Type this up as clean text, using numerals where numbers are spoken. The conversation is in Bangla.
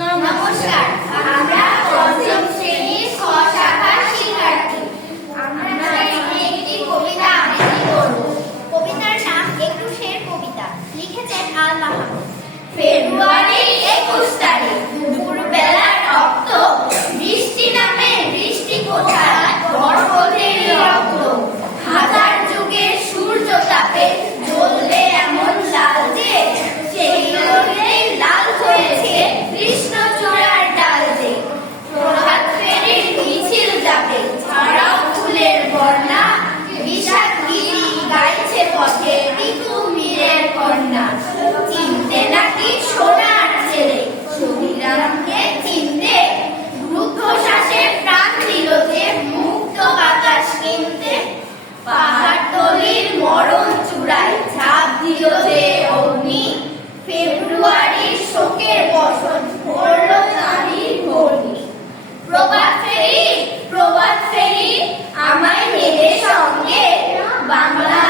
নমস্কার, আমরা পঞ্চম শ্রেণীর খ শাখার শিক্ষার্থী। আমরা একটি কবিতা আবৃত্তি করব। কবিতার নাম একুশের কবিতা, লিখেছেন আল মাহমুদ। ফেব্রুয়ারি 21 তারিখ দুপুরবেলার রক্ত, বৃষ্টি নামে বৃষ্টি কোথায় বরফের রক্ত। হাজার যুগের সূর্য তাপে জ্বললে এমন লাল যে, সেই রোদেই লাল হয়েছে কৃষ্ণচূড়ার ডাল যে। প্রভাত ফেরির মিছিল যাবে ছাড়াও ফুলের বর্ণা, বিষাদ গিরি গাইছে পথে ঋতু মীরের কন্যা। চিনতে নাকি সোনার ছেলে শহীদরামকে চিনতে, রুদ্ধশ্বাসে প্রাণ দিল যে মুক্ত বাতাস কিনতে। পাহাড়তলির মরণ চূড়ায় ঝাঁপ দিল যে অগ্নি, ফেব্রুয়ারির শোকের বসন ভরল চাঁদির ঘূর্ণি। প্রভাত ফেরি আমায় নেবে সঙ্গে, বাংলা